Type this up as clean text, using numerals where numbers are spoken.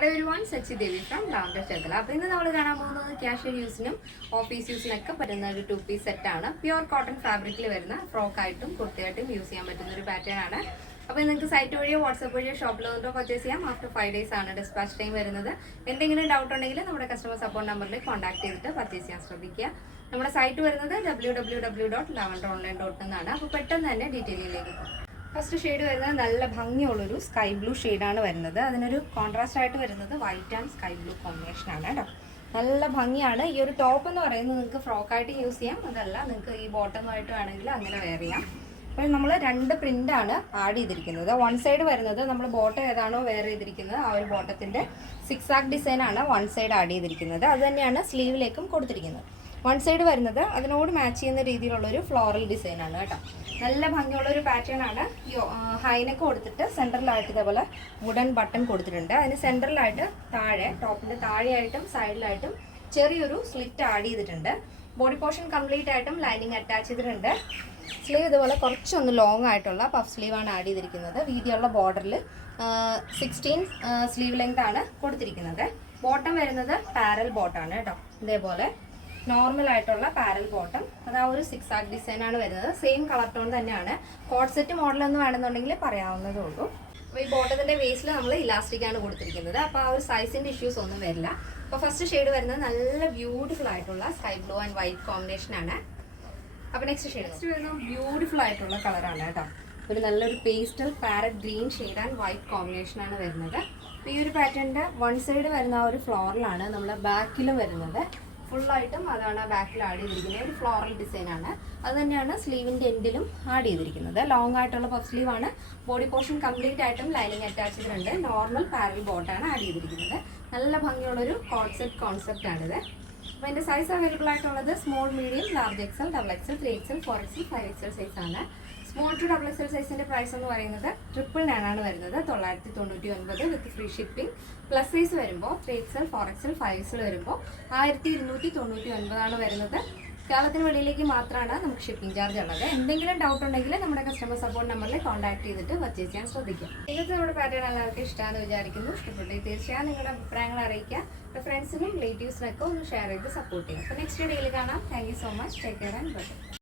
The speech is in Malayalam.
Hello everyone, Sachi Devi from Lavender Chethala. അപ്പോൾ ഇന്ന് നമ്മൾ കാണാൻ പോകുന്നത് ക്യാഷ്വൽ യൂസിനും ഓഫീസ് യൂസിനൊക്കെ പറ്റുന്ന ഒരു 2-piece സെറ്റാണ്. പ്യുവർ കോട്ടൺ ഫാബ്രിക്കിൽ വരുന്ന ഫ്രോക്കായിട്ടും കുർത്തിയായിട്ടും യൂസ് ചെയ്യാൻ പറ്റുന്ന ഒരു പാറ്റേൺ ആണ്. അപ്പോൾ നിങ്ങൾക്ക് സൈറ്റ് വഴിയോ വാട്സാപ്പ് വഴിയോ ഷോപ്പിൽ വന്നിട്ടോ പർച്ചേസ് ചെയ്യാം. ആഫ്റ്റർ 5 days ആണ് ഡിസ്പാച്ച് ടൈം വരുന്നത്. എന്തെങ്കിലും ഡൗട്ട് ഉണ്ടെങ്കിൽ നമ്മുടെ കസ്റ്റമർ സപ്പോർട്ട് നമ്പറിൽ കോൺടാക്ട് ചെയ്തിട്ട് പർച്ചേസ് ചെയ്യാൻ ശ്രദ്ധിക്കുക. നമ്മുടെ സൈറ്റ് വരുന്നത് www.lavenderonline.in എന്നാണ്. അപ്പോൾ പെട്ടെന്ന് തന്നെ ഡീറ്റെയിലിലേക്ക് പോകും. ഫസ്റ്റ് ഷെയ്ഡ് വരുന്നത് നല്ല ഭംഗിയുള്ളൊരു സ്കൈ ബ്ലൂ ഷെയ്ഡാണ് വരുന്നത്. അതിനൊരു കോൺട്രാസ്റ്റ് ആയിട്ട് വരുന്നത് വൈറ്റ് ആൻഡ് സ്കൈ ബ്ലൂ കോമ്പിനേഷനാണ് കേട്ടോ. നല്ല ഭംഗിയാണ്. ഈ ഒരു ടോപ്പ് എന്ന് പറയുന്നത് നിങ്ങൾക്ക് ഫ്രോക്കായിട്ട് യൂസ് ചെയ്യാം, അതല്ല നിങ്ങൾക്ക് ഈ ബോട്ടമായിട്ട് വേണമെങ്കിൽ അങ്ങനെ വെയർ ചെയ്യാം. അപ്പോൾ നമ്മൾ രണ്ട് പ്രിൻ്റാണ് ആഡ് ചെയ്തിരിക്കുന്നത്. വൺ സൈഡ് വരുന്നത് നമ്മൾ ബോട്ടം ഏതാണോ വെയർ ചെയ്തിരിക്കുന്നത് ആ ഒരു ബോട്ടത്തിൻ്റെ സിക്സാക് ഡിസൈനാണ് വൺ സൈഡ് ആഡ് ചെയ്തിരിക്കുന്നത്. അത് തന്നെയാണ് സ്ലീവിലേക്കും കൊടുത്തിരിക്കുന്നത്. വൺ സൈഡ് വരുന്നത് അതിനോട് മാച്ച് ചെയ്യുന്ന രീതിയിലുള്ളൊരു ഫ്ലോറൽ ഡിസൈനാണ് കേട്ടോ. നല്ല ഭംഗിയുള്ളൊരു പാറ്റേൺ ആണ്. ഹൈനെക്ക് കൊടുത്തിട്ട് സെൻറ്ററിലായിട്ട് ഇതേപോലെ വുഡൻ ബട്ടൺ കൊടുത്തിട്ടുണ്ട്. അതിന് സെൻറ്ററിലായിട്ട് താഴെ ടോപ്പിൻ്റെ താഴെയായിട്ടും സൈഡിലായിട്ടും ചെറിയൊരു സ്ലിറ്റ് ആഡ് ചെയ്തിട്ടുണ്ട്. ബോഡി പോർഷൻ കംപ്ലീറ്റ് ആയിട്ടും ലൈനിങ് അറ്റാച്ച് ചെയ്തിട്ടുണ്ട്. സ്ലീവ് ഇതുപോലെ കുറച്ചൊന്ന് ലോങ് ആയിട്ടുള്ള പഫ് സ്ലീവാണ് ആഡ് ചെയ്തിരിക്കുന്നത്. വീതിയുള്ള ബോർഡറിൽ 16 സ്ലീവ് ലെങ്ത് ആണ് കൊടുത്തിരിക്കുന്നത്. ബോട്ടം വരുന്നത് പാരൽ ബോട്ടാണ് കേട്ടോ. ഇതേപോലെ നോർമൽ ആയിട്ടുള്ള പാരൽ ബോട്ടം. അത് ആ ഒരു സിക്സാക് ഡിസൈനാണ് വരുന്നത്. സെയിം കളർ ടോൺ തന്നെയാണ്. കോഡ് സെറ്റ് മോഡലൊന്നും വേണമെന്നുണ്ടെങ്കിൽ പറയാവുന്നതേ ഉള്ളൂ. അപ്പോൾ ഈ ബോട്ടത്തിൻ്റെ വേസ്റ്റിൽ നമ്മൾ ഇലാസ്റ്റിക് ആണ് കൊടുത്തിരിക്കുന്നത്. അപ്പോൾ ആ ഒരു സൈസിൻ്റെ ഇഷ്യൂസ് ഒന്നും വരില്ല. അപ്പോൾ ഫസ്റ്റ് ഷെയ്ഡ് വരുന്നത് നല്ല ബ്യൂട്ടിഫുൾ ആയിട്ടുള്ള സ്കൈ ബ്ലൂ ആൻഡ് വൈറ്റ് കോമ്പിനേഷനാണ്. അപ്പോൾ നെക്സ്റ്റ് വരുന്നത് ബ്യൂട്ടിഫുൾ ആയിട്ടുള്ള കളറാണ് കേട്ടോ. ഒരു നല്ലൊരു pastel parrot green shade and white കോമ്പിനേഷനാണ് വരുന്നത്. അപ്പോൾ ഈ ഒരു പാറ്റേണിൻ്റെ വൺ സൈഡ് വരുന്ന ആ ഒരു ഫ്ലോറിലാണ് നമ്മുടെ ബാക്കിലും വരുന്നത്. ഫുള്ളായിട്ടും അതാണ് ബാക്കിൽ ആഡ് ചെയ്തിരിക്കുന്നത്. ഒരു ഫ്ലോറൽ ഡിസൈനാണ്. അത് തന്നെയാണ് സ്ലീവിൻ്റെ എൻഡിലും ആഡ് ചെയ്തിരിക്കുന്നത്. ലോങ് ആയിട്ടുള്ള പഫ് സ്ലീവാണ്. ബോഡി പോർഷൻ കംപ്ലീറ്റ് ആയിട്ടും ലൈനിങ് അറ്റാച്ച് ചെയ്തിട്ടുണ്ട്. നോർമൽ പാരൽ ബോട്ടാണ് ആഡ് ചെയ്തിരിക്കുന്നത്. നല്ല ഭംഗിയുള്ളൊരു കോൺസെപ്റ്റാണിത്. അപ്പോൾ എൻ്റെ സൈസ് അവൈലബിൾ ആയിട്ടുള്ളത് small, medium, large XL, double XL, 3XL, 4XL, 5XL സൈസാണ്. സ്മോൾ ടു ഡബിൾ എക്സൽ സൈസിൻ്റെ പ്രൈസ് എന്ന് പറയുന്നത് 999 ആണ് വരുന്നത്. 999 with free shipping. Plus size വരുമ്പോൾ 3XL, 4XL, 5XL വരുമ്പോൾ 1299 ആണ് വരുന്നത്. കേരളത്തിന് വെളിയിലേക്ക് മാത്രമാണ് നമുക്ക് ഷിപ്പിംഗ് ചാർജ് ഉള്ളത്. എന്തെങ്കിലും ഡൗട്ട് ഉണ്ടെങ്കിൽ നമ്മുടെ കസ്റ്റമർ സപ്പോർട്ട് നമ്പറിൽ കോൺടാക്ട് ചെയ്തിട്ട് പർച്ചേസ് ചെയ്യാൻ ശ്രദ്ധിക്കുക. ഇന്നത്തെ നമ്മുടെ പാറ്റേൺ എല്ലാവർക്കും ഇഷ്ടമാണെന്ന് വിചാരിക്കുന്നു. ഇഷ്ടപ്പെട്ടെങ്കിൽ തീർച്ചയായും നിങ്ങളുടെ അഭിപ്രായങ്ങൾ അറിയിക്കുക. ഫ്രണ്ട്സിനും റിലേറ്റീവ്സിനൊക്കെ ഒന്ന് ഷെയർ ചെയ്ത് സപ്പോർട്ട് ചെയ്യുക. അപ്പോൾ നെക്സ്റ്റ് വീഡിയോയിൽ കാണാം. Thank you so much. Take care and by.